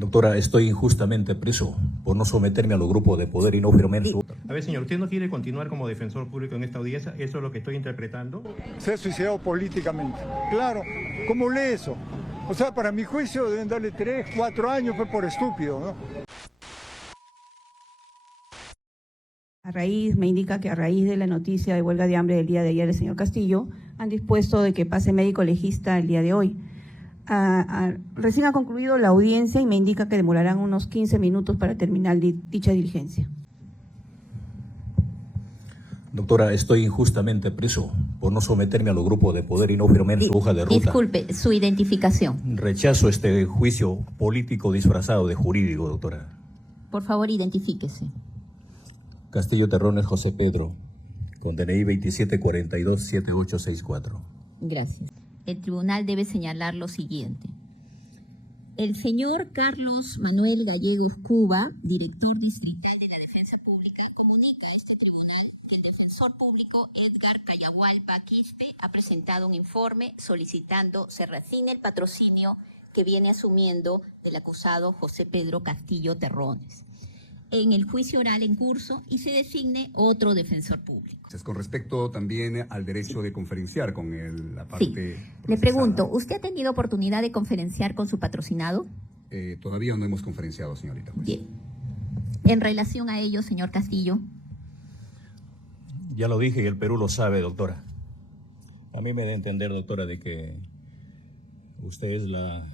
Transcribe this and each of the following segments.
Doctora, estoy injustamente preso por no someterme a los grupos de poder y no firmar su... A ver, señor, ¿usted no quiere continuar como defensor público en esta audiencia? ¿Eso es lo que estoy interpretando? Se ha suicidado políticamente. Claro, ¿cómo lee eso? O sea, para mi juicio deben darle 3, 4 años, fue por estúpido, ¿no? Me indica que a raíz de la noticia de huelga de hambre del día de ayer del señor Castillo, han dispuesto de que pase médico legista el día de hoy. Recién ha concluido la audiencia y me indica que demorarán unos 15 minutos para terminar dicha diligencia. Doctora, estoy injustamente preso por no someterme a los grupos de poder y no firmar su hoja de ruta. Disculpe, su identificación. Rechazo este juicio político disfrazado de jurídico, doctora. Por favor, identifíquese. Castillo Terrones José Pedro, con DNI 27427864. Gracias. El tribunal debe señalar lo siguiente. El señor Carlos Manuel Gallegos Cuba, director distrital de la Defensa Pública, comunica a este tribunal que el defensor público Edgar Cayahualpa Quispe ha presentado un informe solicitando se reasigne el patrocinio que viene asumiendo del acusado José Pedro Castillo Terrones en el juicio oral en curso y se designe otro defensor público. Con respecto también al derecho de conferenciar con la parte procesada. Le pregunto, ¿usted ha tenido oportunidad de conferenciar con su patrocinado? Todavía no hemos conferenciado, señorita juez. Bien. En relación a ello, señor Castillo. Ya lo dije y el Perú lo sabe, doctora. A mí me da a entender, doctora, de que usted es la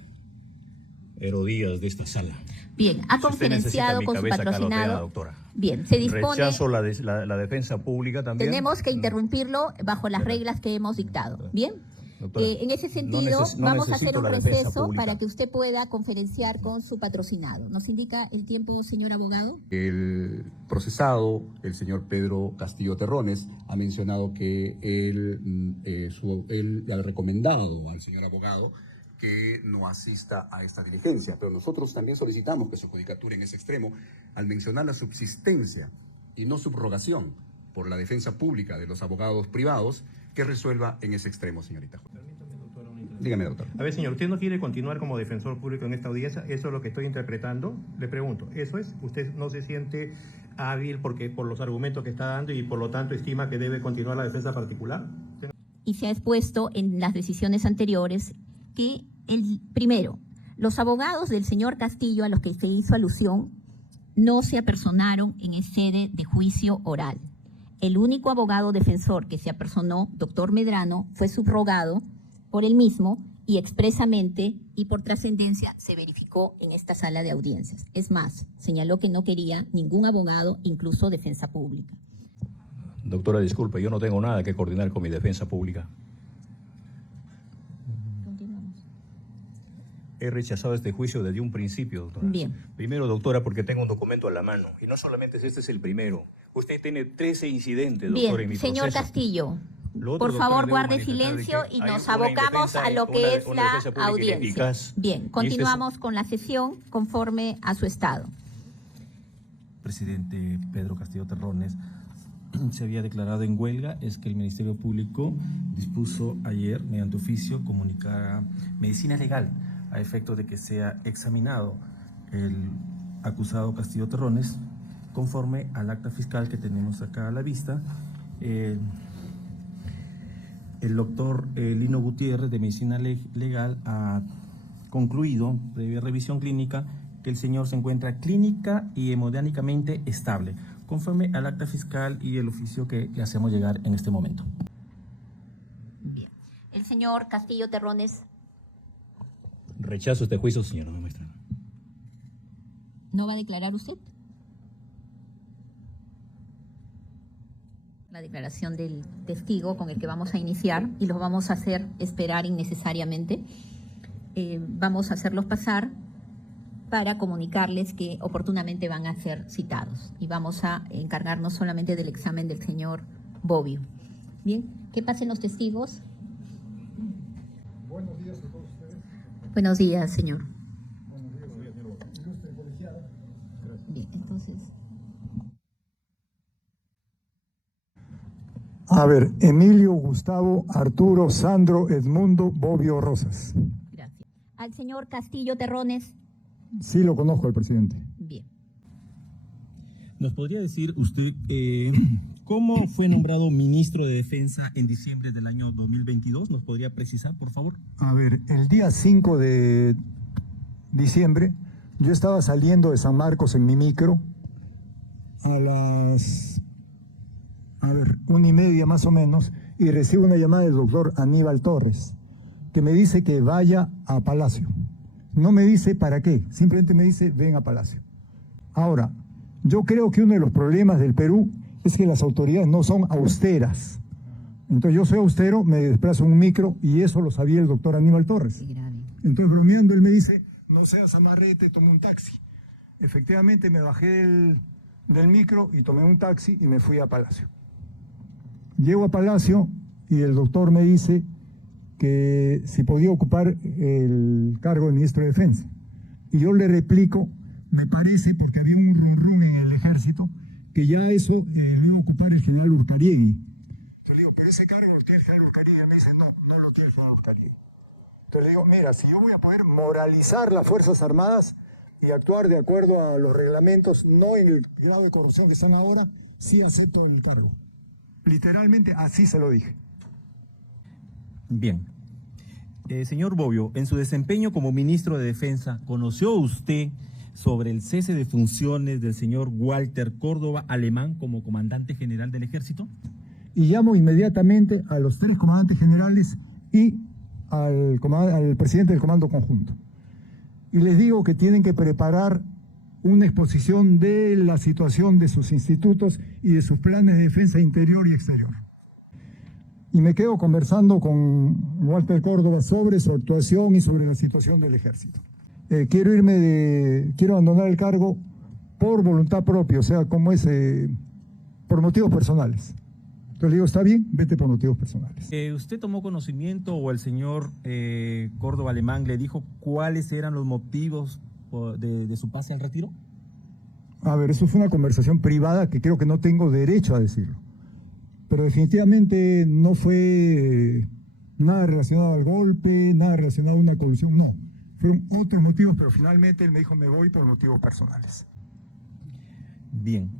Herodías de esta sala. Bien, ha conferenciado con su patrocinado. Bien, se dispone. Rechazo la defensa pública también. Tenemos que interrumpirlo bajo las reglas que hemos dictado. Bien. Doctora, en ese sentido, vamos a hacer un receso para que usted pueda conferenciar con su patrocinado. ¿Nos indica el tiempo, señor abogado? El procesado, el señor Pedro Castillo Terrones, ha mencionado que él ha recomendado al señor abogado que no asista a esta diligencia, pero nosotros también solicitamos que su judicatura en ese extremo, al mencionar la subsistencia y no subrogación por la defensa pública de los abogados privados, que resuelva en ese extremo, señorita. Dígame, doctor. A ver, señor, ¿usted no quiere continuar como defensor público en esta audiencia? ¿Eso es lo que estoy interpretando? Le pregunto, ¿eso es? ¿Usted no se siente hábil por los argumentos que está dando y por lo tanto estima que debe continuar la defensa particular? Y se ha expuesto en las decisiones anteriores que, primero, los abogados del señor Castillo a los que se hizo alusión no se apersonaron en sede de juicio oral. El único abogado defensor que se apersonó, doctor Medrano, fue subrogado por él mismo y expresamente y por trascendencia se verificó en esta sala de audiencias. Es más, señaló que no quería ningún abogado, incluso defensa pública. Doctora, disculpe, yo no tengo nada que coordinar con mi defensa pública. He rechazado este juicio desde un principio, doctora. Bien. Primero, doctora, porque tengo un documento a la mano. Y no solamente este es el primero. Usted tiene 13 incidentes, doctora, en mi señor proceso. Castillo, Otro, por doctora, favor, debo guarde manifestar silencio de que y hay nos una abocamos indefensa- a lo que es una la defensa pública audiencia. ineficaz. Bien, continuamos con la sesión conforme a su estado. Presidente Pedro Castillo Terrones se había declarado en huelga, es que el Ministerio Público dispuso ayer, mediante oficio, comunicar a Medicina Legal a efecto de que sea examinado el acusado Castillo Terrones conforme al acta fiscal que tenemos acá a la vista. El doctor Lino Gutiérrez de Medicina Legal ha concluido, previa revisión clínica, que el señor se encuentra clínica y hemodinámicamente estable, conforme al acta fiscal y el oficio que le hacemos llegar en este momento. Bien. El señor Castillo Terrones. Rechazo este juicio, señora maestra. ¿No va a declarar usted? La declaración del testigo con el que vamos a iniciar y los vamos a hacer esperar innecesariamente. Vamos a hacerlos pasar para comunicarles que oportunamente van a ser citados y vamos a encargarnos solamente del examen del señor Bobbio. Bien, que pasen los testigos. Buenos días a todos ustedes. Buenos días, señor. Buenos días, ilustre colegiada. Bien, entonces. A ver, Emilio, Gustavo, Arturo, Sandro, Edmundo, Bobbio, Rosas. Gracias. Al señor Castillo Terrones. Sí lo conozco al presidente. Bien. ¿Nos podría decir usted cómo fue nombrado ministro de Defensa en diciembre del año 2022? ¿Nos podría precisar, por favor? A ver, el día 5 de diciembre yo estaba saliendo de San Marcos en mi micro a las 1:30 más o menos, y recibo una llamada del doctor Aníbal Torres, que me dice que vaya a Palacio. No me dice para qué, simplemente me dice ven a Palacio. Ahora, yo creo que uno de los problemas del Perú es que las autoridades no son austeras. Entonces yo soy austero, me desplazo en un micro, y eso lo sabía el doctor Aníbal Torres. Entonces, bromeando, él me dice, no seas amarrete, toma un taxi. Efectivamente me bajé del micro y tomé un taxi y me fui a Palacio. Llego a Palacio y el doctor me dice que si podía ocupar el cargo de ministro de Defensa. Y yo le replico, me parece, porque había un rum en el ejército, que ya eso lo iba a ocupar el general Urcariegui. Entonces le digo, pero ese cargo lo tiene el general Urcariegui. Y me dice, no lo tiene el general Urcariegui. Entonces le digo, mira, si yo voy a poder moralizar las Fuerzas Armadas y actuar de acuerdo a los reglamentos, no en el grado de corrupción que están ahora, sí acepto el cargo. Literalmente así se lo dije. Bien. Señor Bobbio, en su desempeño como ministro de Defensa, ¿conoció usted sobre el cese de funciones del señor Walter Córdoba Alemán como comandante general del Ejército? Y llamo inmediatamente a los 3 comandantes generales y al presidente del Comando Conjunto. Y les digo que tienen que preparar una exposición de la situación de sus institutos y de sus planes de defensa interior y exterior. Y me quedo conversando con Walter Córdoba sobre su actuación y sobre la situación del ejército. Quiero abandonar el cargo por voluntad propia, o sea, como es, por motivos personales. Entonces le digo, está bien, vete por motivos personales. ¿Usted tomó conocimiento o el señor Córdoba Alemán le dijo cuáles eran los motivos de su pase al retiro? A ver, eso fue una conversación privada que creo que no tengo derecho a decirlo. Pero definitivamente no fue nada relacionado al golpe, nada relacionado a una colusión, no. Fueron otros motivos, pero finalmente él me dijo, me voy por motivos personales. Bien.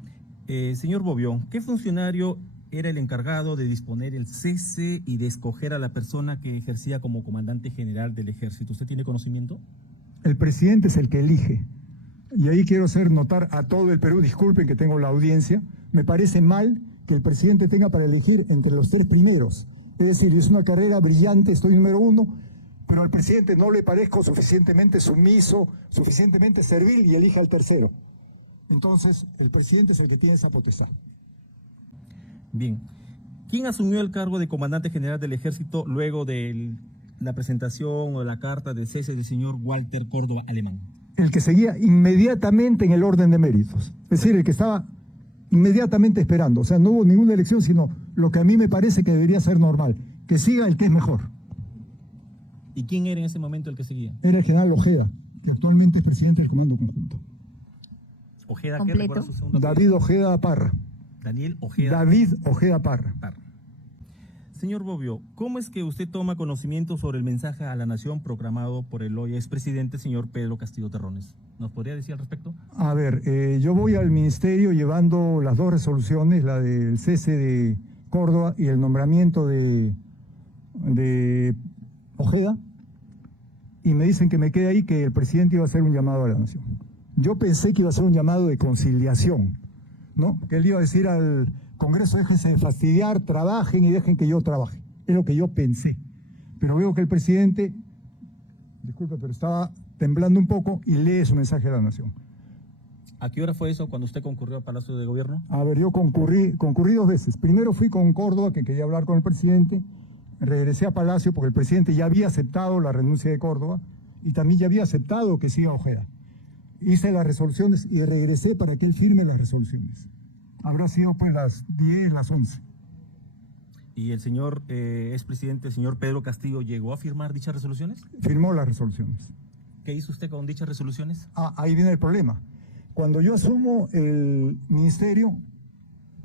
Señor Bobbio, ¿qué funcionario era el encargado de disponer el cese y de escoger a la persona que ejercía como comandante general del Ejército? ¿Usted tiene conocimiento? El presidente es el que elige. Y ahí quiero hacer notar a todo el Perú, disculpen que tengo la audiencia, me parece mal que el presidente tenga para elegir entre los 3 primeros. Es decir, es una carrera brillante, estoy número 1, pero al presidente no le parezco suficientemente sumiso, suficientemente servil y elige al tercero. Entonces, el presidente es el que tiene esa potestad. Bien. ¿Quién asumió el cargo de comandante general del Ejército luego de la presentación o la carta de cese del señor Walter Córdoba Alemán? El que seguía inmediatamente en el orden de méritos. Es decir, el que estaba inmediatamente esperando. O sea, no hubo ninguna elección, sino lo que a mí me parece que debería ser normal. Que siga el que es mejor. ¿Y quién era en ese momento el que seguía? Era el general Ojeda, que actualmente es presidente del Comando Conjunto. ¿Ojeda ¿Completo? qué? ¿Recuerda su segundo David Ojeda Parra. Daniel Ojeda. David Ojeda Parra. Señor Bobbio, ¿cómo es que usted toma conocimiento sobre el mensaje a la nación proclamado por el hoy expresidente señor Pedro Castillo Terrones? ¿Nos podría decir al respecto? A ver, yo voy al ministerio llevando las 2 resoluciones, la del cese de Córdoba y el nombramiento de Ojeda, y me dicen que me quede ahí, que el presidente iba a hacer un llamado a la nación. Yo pensé que iba a ser un llamado de conciliación, ¿no? Que él iba a decir al Congreso, déjense de fastidiar, trabajen y dejen que yo trabaje. Es lo que yo pensé. Pero veo que el presidente, disculpe, pero estaba temblando un poco y lee su mensaje a la nación. ¿A qué hora fue eso cuando usted concurrió al Palacio de Gobierno? A ver, yo concurrí 2 veces. Primero fui con Córdoba, que quería hablar con el presidente. Regresé a Palacio porque el presidente ya había aceptado la renuncia de Córdoba y también ya había aceptado que siga Ojeda. Hice las resoluciones y regresé para que él firme las resoluciones. Habrá sido pues las 10, las 11. ¿Y el señor expresidente, el señor Pedro Castillo, llegó a firmar dichas resoluciones? Firmó las resoluciones. ¿Qué hizo usted con dichas resoluciones? Ahí viene el problema. Cuando yo asumo el ministerio,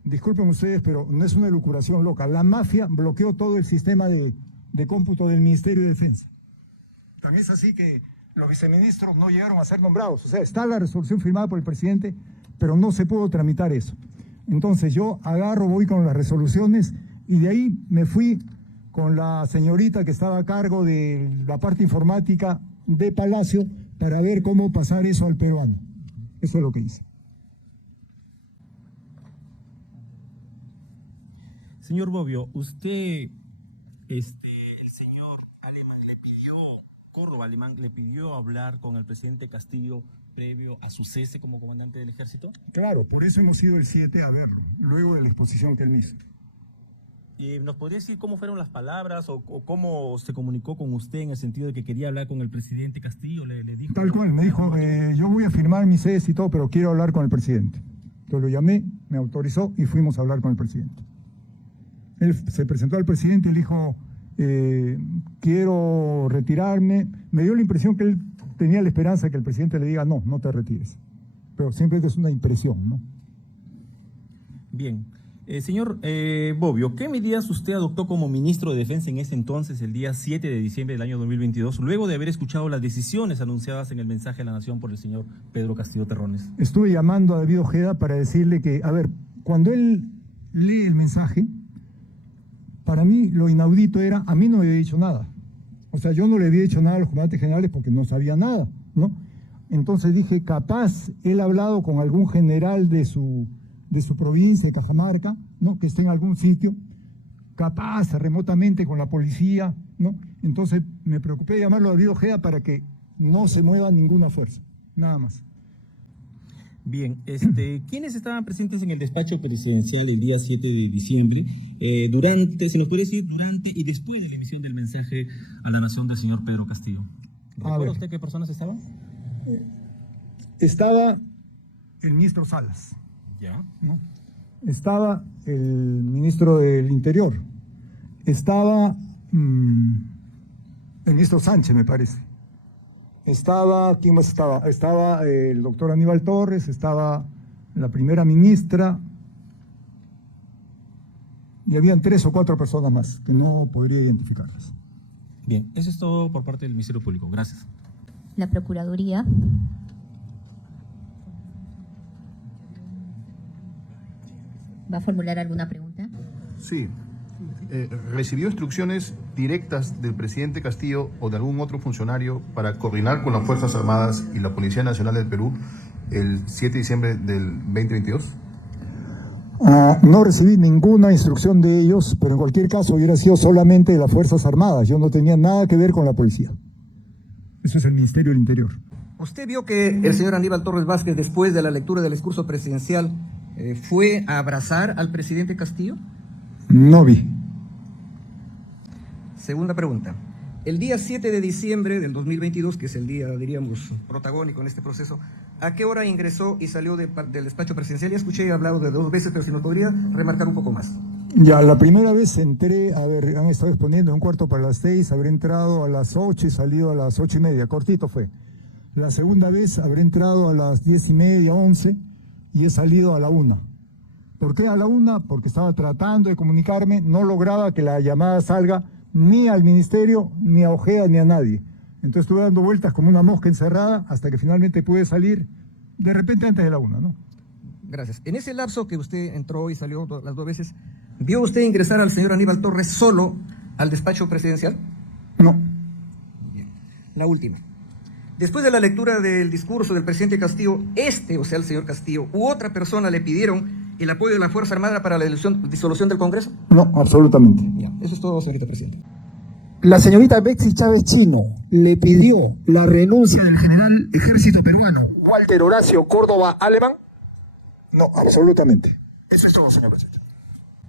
disculpen ustedes, pero no es una elucubración loca, la mafia bloqueó todo el sistema de cómputo del Ministerio de Defensa. También es así que Los viceministros no llegaron a ser nombrados. O sea, está la resolución firmada por el presidente, pero no se pudo tramitar eso. Entonces yo agarro, voy con las resoluciones y de ahí me fui con la señorita que estaba a cargo de la parte informática de Palacio para ver cómo pasar eso al peruano. Eso es lo que hice. Señor Bobbio, usted, el señor Alemán le pidió, Córdoba Alemán le pidió hablar con el presidente Castillo previo a su cese como comandante del ejército. Claro, por eso hemos ido el 7 a verlo, luego de la exposición que él me hizo. ¿Y nos podría decir cómo fueron las palabras o cómo se comunicó con usted en el sentido de que quería hablar con el presidente Castillo? ¿Le dijo? Tal cual, me dijo, yo voy a firmar mi cese y todo, pero quiero hablar con el presidente. Entonces lo llamé, me autorizó y fuimos a hablar con el presidente. Él se presentó al presidente y le dijo, quiero retirarme. Me dio la impresión que él tenía la esperanza de que el presidente le diga, no, no te retires. Pero siempre es una impresión, ¿no? Bien. Señor Bobbio, ¿qué medidas usted adoptó como ministro de Defensa en ese entonces, el día 7 de diciembre del año 2022, luego de haber escuchado las decisiones anunciadas en el mensaje a la Nación por el señor Pedro Castillo Terrones? Estuve llamando a David Ojeda para decirle que, a ver, cuando él lee el mensaje, para mí lo inaudito era, a mí no me había dicho nada. O sea, yo no le había dicho nada a los comandantes generales porque no sabía nada, ¿no? Entonces dije, capaz él ha hablado con algún general de su provincia, de Cajamarca, ¿no? Que esté en algún sitio, capaz remotamente con la policía, ¿no? Entonces me preocupé de llamarlo a David Ojeda para que no se mueva ninguna fuerza, nada más. Bien, ¿quiénes estaban presentes en el despacho presidencial el día 7 de diciembre? Se nos puede decir durante y después de la emisión del mensaje a la Nación del señor Pedro Castillo. ¿Recuerda usted qué personas estaban? Estaba el ministro Salas. Ya. ¿No? Estaba el ministro del Interior, estaba el ministro Sánchez, me parece. Estaba, ¿quién más estaba? Estaba el doctor Aníbal Torres, estaba la primera ministra y habían 3 o 4 personas más que no podría identificarlas. Bien, eso es todo por parte del Ministerio Público. Gracias. La Procuraduría. ¿Va a formular alguna pregunta? Sí. ¿Recibió instrucciones directas del presidente Castillo o de algún otro funcionario para coordinar con las Fuerzas Armadas y la Policía Nacional del Perú el 7 de diciembre del 2022? No recibí ninguna instrucción de ellos, pero en cualquier caso hubiera sido solamente de las Fuerzas Armadas. Yo no tenía nada que ver con la policía. Eso es el Ministerio del Interior. ¿Usted vio que el señor Aníbal Torres Vázquez, después de la lectura del discurso presidencial, fue a abrazar al presidente Castillo? No vi. Segunda pregunta. El día 7 de diciembre del 2022, que es el día, diríamos, protagónico en este proceso, ¿a qué hora ingresó y salió del despacho presidencial? Ya escuché hablado de 2 veces, pero si nos podría remarcar un poco más. Ya, la primera vez entré, a ver, han estado exponiendo 1/4 para las 6, habré entrado a las 8 y salido a las 8:30, cortito fue. La segunda vez habré entrado a las 10:30, 11 y he salido a la 1. ¿Por qué a la 1? Porque estaba tratando de comunicarme, no lograba que la llamada salga ni al ministerio, ni a Ojeda, ni a nadie. Entonces estuve dando vueltas como una mosca encerrada hasta que finalmente pude salir de repente antes de la 1, ¿no? Gracias. En ese lapso que usted entró y salió las 2 veces, ¿vio usted ingresar al señor Aníbal Torres solo al despacho presidencial? No. Bien. La última. Después de la lectura del discurso del presidente Castillo, o sea, el señor Castillo, u otra persona le pidieron el apoyo de la Fuerza Armada para la disolución del Congreso? No, absolutamente. Ya, eso es todo, señorita presidenta. La señorita Betsy Chávez Chino le pidió la renuncia del general ejército peruano Walter Horacio Córdoba Alemán. No, absolutamente. Eso es todo, señor presidente.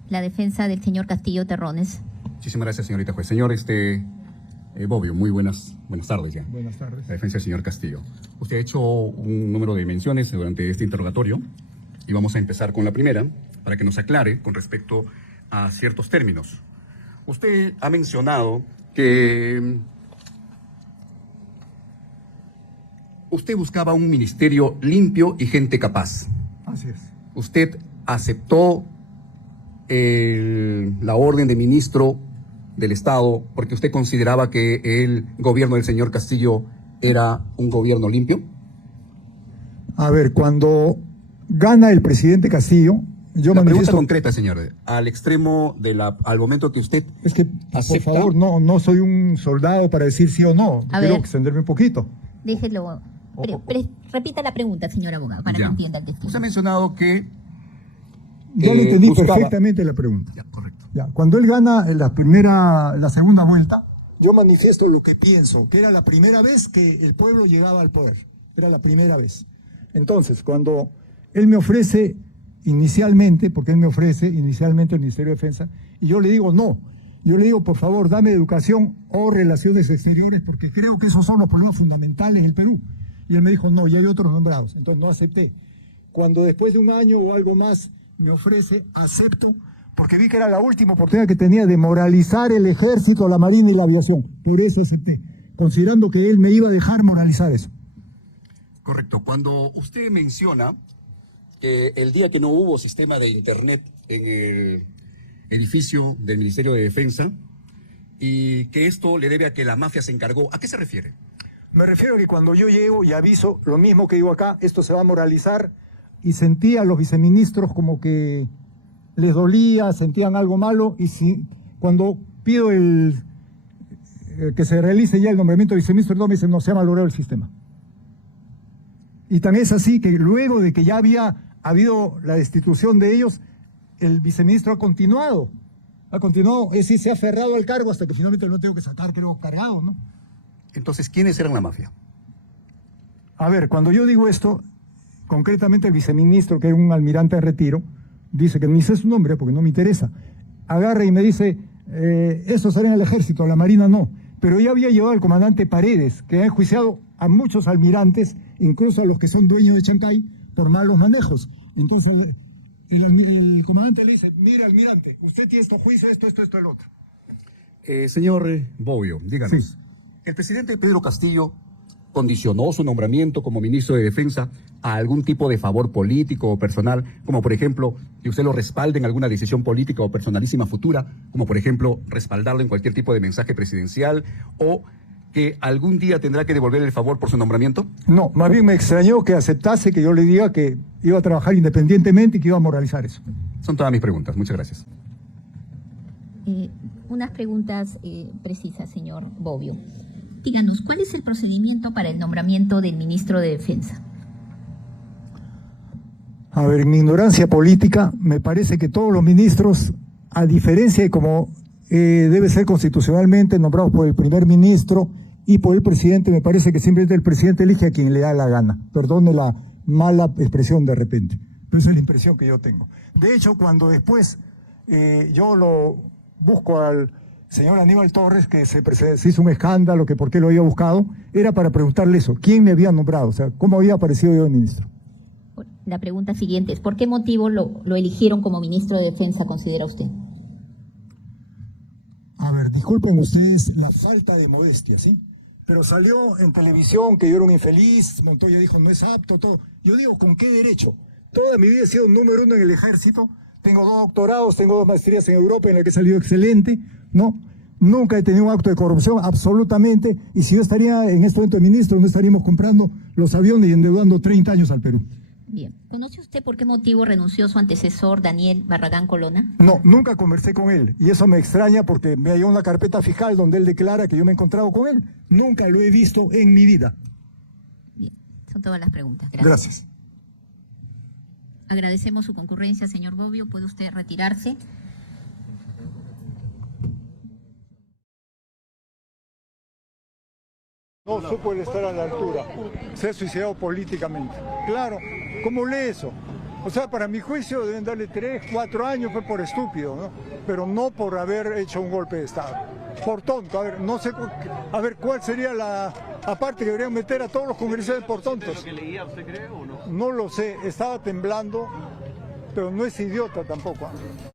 La defensa del señor Castillo Terrones. Muchísimas gracias, señorita juez. Señor Bobbio, muy buenas tardes ya. Buenas tardes. La defensa del señor Castillo. Usted ha hecho un número de menciones durante este interrogatorio y vamos a empezar con la primera para que nos aclare con respecto a ciertos términos. Usted ha mencionado que usted buscaba un ministerio limpio y gente capaz. Así es. Usted aceptó la orden de ministro del Estado porque usted consideraba que el gobierno del señor Castillo era un gobierno limpio? A ver, cuando gana el presidente Castillo, yo La pregunta manifiesto... concreta, señor, al extremo al momento que usted Es que, acepta... por favor, no soy un soldado para decir sí o no. A Quiero ver. extenderme un poquito. Déjelo. Repita la pregunta, señor abogado, para Ya. que entienda el testigo. Usted ha mencionado que... Ya le entendí buscaba- perfectamente la pregunta. Ya, correcto. Ya, cuando él gana en la segunda vuelta, yo manifiesto lo que pienso, que era la primera vez que el pueblo llegaba al poder. Era la primera vez. Entonces, cuando él me ofrece inicialmente, porque él me ofrece inicialmente el Ministerio de Defensa, y yo le digo no. Yo le digo, por favor, dame educación o relaciones exteriores, porque creo que esos son los problemas fundamentales del Perú. Y él me dijo, no, y hay otros nombrados. Entonces no acepté. Cuando después de un año o algo más me ofrece, acepto, porque vi que era la última oportunidad que tenía de moralizar el ejército, la marina y la aviación. Por eso acepté, considerando que él me iba a dejar moralizar eso. Correcto. Cuando usted menciona que el día que no hubo sistema de internet en el edificio del Ministerio de Defensa y que esto le debe a que la mafia se encargó, ¿a qué se refiere? Me refiero a que cuando yo llego y aviso lo mismo que digo acá, esto se va a moralizar, y sentía a los viceministros como que les dolía, sentían algo malo, y si cuando pido que se realice ya el nombramiento de viceministro, no me dicen, no, se ha malogrado el sistema. Y tan es así que luego de que ya había habido la destitución de ellos, el viceministro ha continuado, es decir, se ha aferrado al cargo hasta que finalmente lo tengo que sacar, creo, cargado, ¿no? Entonces, ¿quiénes eran la mafia? A ver, cuando yo digo esto, concretamente el viceministro, que era un almirante en retiro, dice que ni sé su nombre porque no me interesa, agarra y me dice, estos salen al ejército, a la marina no, pero ya había llevado al comandante Paredes, que ha enjuiciado a muchos almirantes, incluso a los que son dueños de Chancay, por malos manejos. Entonces el comandante le dice, mire almirante, usted tiene este juicio, esto, el otro. Señor Bobbio, díganos. Sí. El presidente Pedro Castillo condicionó su nombramiento como ministro de Defensa a algún tipo de favor político o personal, como por ejemplo, que usted lo respalde en alguna decisión política o personalísima futura, como por ejemplo, respaldarlo en cualquier tipo de mensaje presidencial, o que algún día tendrá que devolver el favor por su nombramiento? No, más bien me extrañó que aceptase que yo le diga que iba a trabajar independientemente y que iba a moralizar eso. Son todas mis preguntas. Muchas gracias. Unas preguntas precisas, señor Bobbio. Díganos, ¿cuál es el procedimiento para el nombramiento del ministro de Defensa? A ver, en mi ignorancia política, me parece que todos los ministros, a diferencia de como debe ser constitucionalmente nombrados por el primer ministro y por el presidente, me parece que simplemente el presidente elige a quien le da la gana. Perdone la mala expresión de repente, pero esa es la impresión que yo tengo. De hecho, cuando después yo lo busco al señor Aníbal Torres, que se hizo un escándalo, que por qué lo había buscado, era para preguntarle eso, ¿quién me había nombrado? O sea, ¿cómo había aparecido yo de ministro? La pregunta siguiente es, ¿por qué motivo lo eligieron como ministro de Defensa, considera usted? A ver, disculpen ustedes la falta de modestia, ¿sí? Pero salió en televisión que yo era un infeliz, Montoya dijo, no es apto, todo. Yo digo, ¿con qué derecho? Toda mi vida he sido número uno en el ejército, tengo 2 doctorados, tengo 2 maestrías en Europa en las que he salido excelente, ¿no? Nunca he tenido un acto de corrupción, absolutamente, y si yo estaría en este momento de ministro, no estaríamos comprando los aviones y endeudando 30 años al Perú. Bien. ¿Conoce usted por qué motivo renunció su antecesor, Daniel Barragán Colonna? No, nunca conversé con él, y eso me extraña porque me halló una carpeta fiscal donde él declara que yo me he encontrado con él. Nunca lo he visto en mi vida. Bien, son todas las preguntas. Gracias. Agradecemos su concurrencia, señor Bobbio. ¿Puede usted retirarse? No supo estar a la altura, se ha suicidado políticamente. Claro, ¿cómo lee eso? O sea, para mi juicio deben darle 3, 4 años, fue por estúpido, ¿no? Pero no por haber hecho un golpe de Estado. Por tonto, a ver, no sé, a ver, ¿cuál sería la aparte que deberían meter a todos los congresistas por tontos? ¿Lo que leía usted cree o no? No lo sé, estaba temblando, pero no es idiota tampoco.